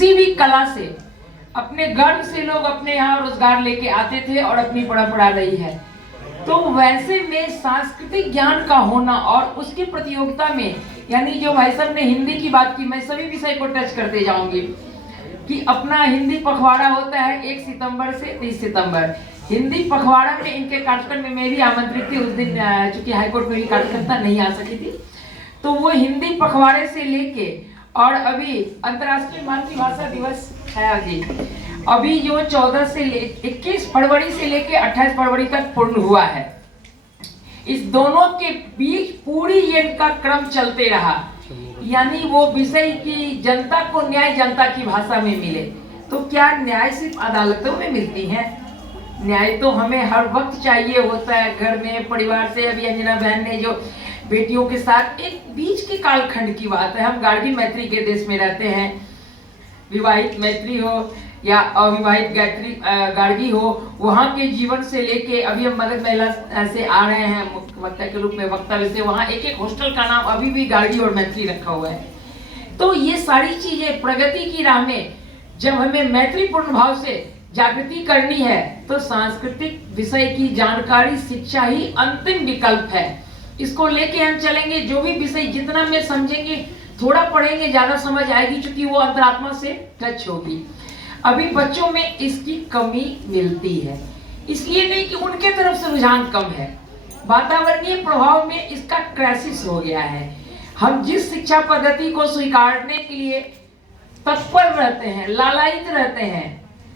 किसी भी कला से अपने गर्व से लोग अपने यहाँ रोजगार लेके आते थे और अपनी पढ़ा रही है। तो वैसे में सांस्कृतिक ज्ञान का होना और उसकी प्रतियोगिता में, यानी जो भाई साहब ने हिंदी की बात की, मैं सभी विषय को टच करते जाऊंगी कि अपना हिंदी पखवाड़ा होता है 1 सितंबर से 30 सितंबर। हिंदी पखवाड़ा में इनके कार्यक्रम में मैं भी आमंत्रित थी उस दिन, चूंकि हाईकोर्ट में भी कार्यकर्ता नहीं आ सकी थी, तो वो हिंदी पखवाड़े से लेके और अभी अंतर्राष्ट्रीय मातृभाषा दिवस है अभी जो 21 फरवरी से लेके 28 फरवरी तक पूर्ण हुआ है। इस दोनों के बीच पूरी ये इनका क्रम चलते रहा, यानी वो विषय की जनता को न्याय जनता की भाषा में मिले। तो क्या न्याय सिर्फ अदालतों में मिलती है? न्याय तो हमें हर वक्त चाहिए होता है, घर में, परिवार से। अभी अंजना बहन ने जो बेटियों के साथ एक बीच के कालखंड की बात है, हम गार्गी मैत्री के देश में रहते हैं, विवाहित मैत्री हो या अविवाहित गार्गी हो, वहाँ के जीवन से लेके अभी हम मगध महिला से आ रहे हैं वक्ता के रूप में, वक्तव्य से, वहाँ एक हॉस्टल का नाम अभी भी गार्गी और मैत्री रखा हुआ है। तो ये सारी चीजें प्रगति की राह में जब हमें मैत्रीपूर्ण भाव से जागृति करनी है तो सांस्कृतिक विषय की जानकारी, शिक्षा ही अंतिम विकल्प है। इसको लेके हम चलेंगे, जो भी विषय जितना में समझेंगे, थोड़ा पढ़ेंगे, ज्यादा समझ आएगी, क्योंकि वो अंतरात्मा से टच होगी। अभी बच्चों में इसकी कमी मिलती है, इसलिए नहीं कि उनके तरफ से रुझान कम है, वातावरणीय प्रभाव में इसका क्राइसिस हो गया है। हम जिस शिक्षा पद्धति को स्वीकारने के लिए तत्पर रहते हैं, लालायित रहते हैं,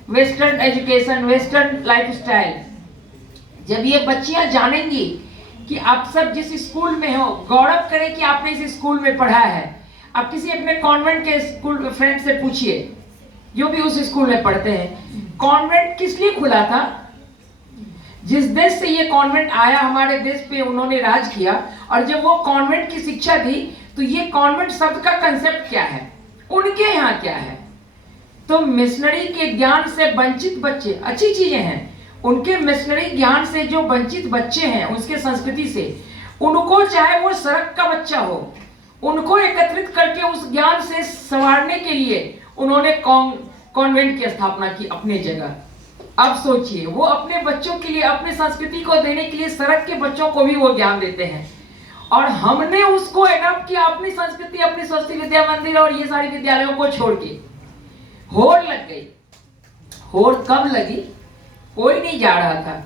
वेस्टर्न एजुकेशन, वेस्टर्न लाइफस्टाइल, जब ये बच्चियां जानेंगी कि आप सब जिस स्कूल में हो, गौरव करें कि आपने इस स्कूल में पढ़ा है। आप किसी अपने कॉन्वेंट के स्कूल फ्रेंड से पूछिए जो भी उस स्कूल में पढ़ते हैं, कॉन्वेंट किस लिए खुला था? जिस देश से ये कॉन्वेंट आया, हमारे देश पे उन्होंने राज किया, और जब वो कॉन्वेंट की शिक्षा दी तो ये कॉन्वेंट शब्द का कंसेप्ट क्या है, उनके यहाँ क्या है? तो मिशनरी के ज्ञान से वंचित बच्चे, अच्छी चीजें हैं, उनके मिशनरी ज्ञान से जो वंचित बच्चे हैं, उसके संस्कृति से, उनको चाहे वो सड़क का बच्चा हो, उनको एकत्रित करके उस ज्ञान से संवारने के लिए उन्होंने कॉन्वेंट की स्थापना की अपने जगह। अब सोचिए, वो अपने बच्चों के लिए, अपने संस्कृति को देने के लिए सड़क के बच्चों को भी वो ज्ञान देते हैं, और हमने उसको एडॉप्ट किया अपनी संस्कृति, अपनी सरस्वती विद्या मंदिर और ये सारी विद्यालयों को छोड़ के। होड़ लग गई। होड़ कब लगी? कोई नहीं जा रहा था।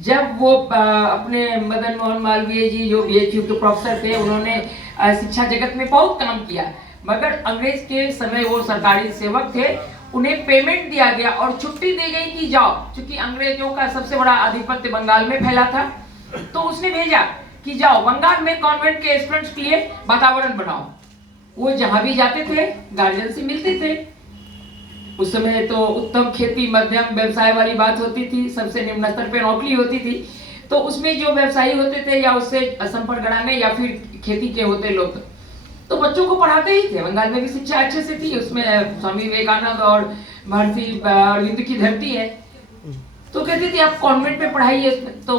जब वो अपने मदन मोहन मालवीय जी जो बीएचयू के प्रोफेसर थे, उन्होंने शिक्षा जगत में बहुत काम किया, मगर अंग्रेज के समय वो सरकारी सेवक थे, उन्हें पेमेंट दिया गया और छुट्टी दी गई कि जाओ, क्योंकि अंग्रेजों का सबसे बड़ा आधिपत्य बंगाल में फैला था, तो उसने भेजा कि जाओ बंगाल में कॉन्वेंट के स्टूडेंट्स के लिए वातावरण बनाओ। वो जहां भी जाते थे गार्जियन से मिलते थे। उस समय तो उत्तम खेती मध्यम व्यवसाय वाली बात होती थी, सबसे निम्न स्तर पे नौकरी होती थी, तो उसमें जो व्यवसायी होते थे या उससे संपर्क गणाने या फिर खेती के होते लोग, तो बच्चों को पढ़ाते ही थे। बंगाल में भी शिक्षा अच्छे से थी, उसमें स्वामी विवेकानंद और महर्षि अरविंद की धरती है, तो कहती थी आप कॉन्वेंट में पढ़ाइए। तो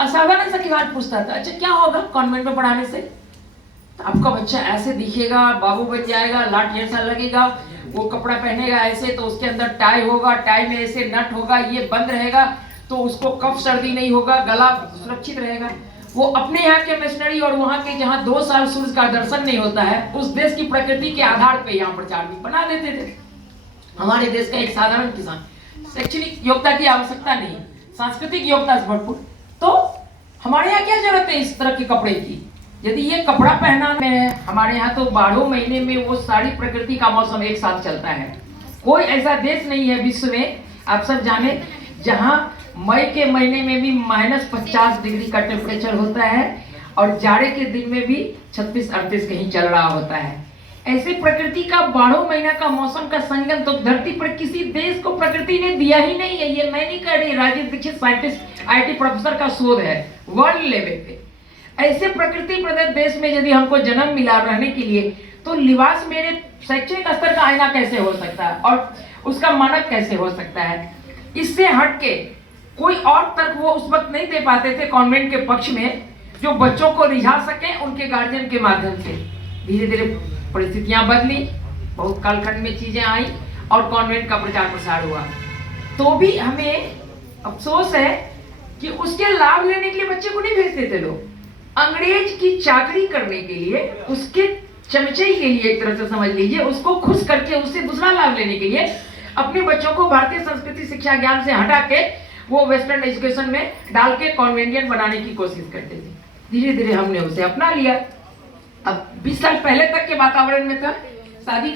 असाधारण सा सवाल पूछता था, अच्छा क्या होगा कॉन्वेंट में पढ़ाने से? तो आपका बच्चा ऐसे दिखेगा, बाबू बन जाएगा, लाट जैसा लगेगा, वो कपड़ा पहनेगा ऐसे, तो उसके अंदर टाई होगा, टाई में ऐसे नट होगा, ये बंद रहेगा, तो उसको कफ सर्दी नहीं होगा, गला सुरक्षित रहेगा। वो अपने यहाँ के मिशनरी और वहाँ के जहाँ 2 साल सूर्य का दर्शन नहीं होता है, उस देश की प्रकृति के आधार पे यहाँ प्रचार भी बना देते थे। हमारे देश का एक साधारण किसान, शैक्षणिक योग्यता की आवश्यकता नहीं, सांस्कृतिक योग्यता से भरपूर, तो हमारे यहाँ क्या जरूरत है इस तरह के कपड़े की? यदि ये कपड़ा पहना में हमारे यहाँ तो 12 महीने में वो सारी प्रकृति का मौसम एक साथ चलता है। कोई ऐसा देश नहीं है विश्व में, आप सब जाने, जहाँ मई के महीने में भी -50 डिग्री का टेम्परेचर होता है और जाड़े के दिन में भी 36-38 कहीं चल रहा होता है। ऐसे प्रकृति का 12 महीना का मौसम का संगम तो धरती पर किसी देश को प्रकृति ने दिया ही नहीं है। ये मैं नहीं कह रही, Rajiv Dixit scientist IIT professor का शोध है वर्ल्ड लेवल पे। ऐसे प्रकृति प्रदत्त देश में यदि हमको जन्म मिला रहने के लिए, तो लिबास मेरे शैक्षणिक स्तर का आईना कैसे हो सकता है और उसका मानक कैसे हो सकता है? इससे हटके कोई और तर्क वो उस वक्त नहीं दे पाते थे कॉन्वेंट के पक्ष में, जो बच्चों को रिझा सके उनके गार्जियन के माध्यम से। धीरे धीरे परिस्थितियां बदली, बहुत कालखंड में चीजें आई और कॉन्वेंट का प्रचार प्रसार हुआ। तो भी हमें अफसोस है कि उसके लाभ लेने के लिए बच्चे को नहीं भेजते थे लोग। अंग्रेज की चाकरी करने के लिए, उसके चमचे के लिए एक तरह से समझ लीजिए, उसको खुश करके उससे दूसरा लाभ लेने के लिए अपने बच्चों को भारतीय संस्कृति शिक्षा ज्ञान से हटा के वो वेस्टर्न एजुकेशन में डाल के कॉन्वेंटियन बनाने की कोशिश करते थे। धीरे धीरे हमने उसे अपना लिया। अब 20 साल पहले तक के वातावरण में था शादी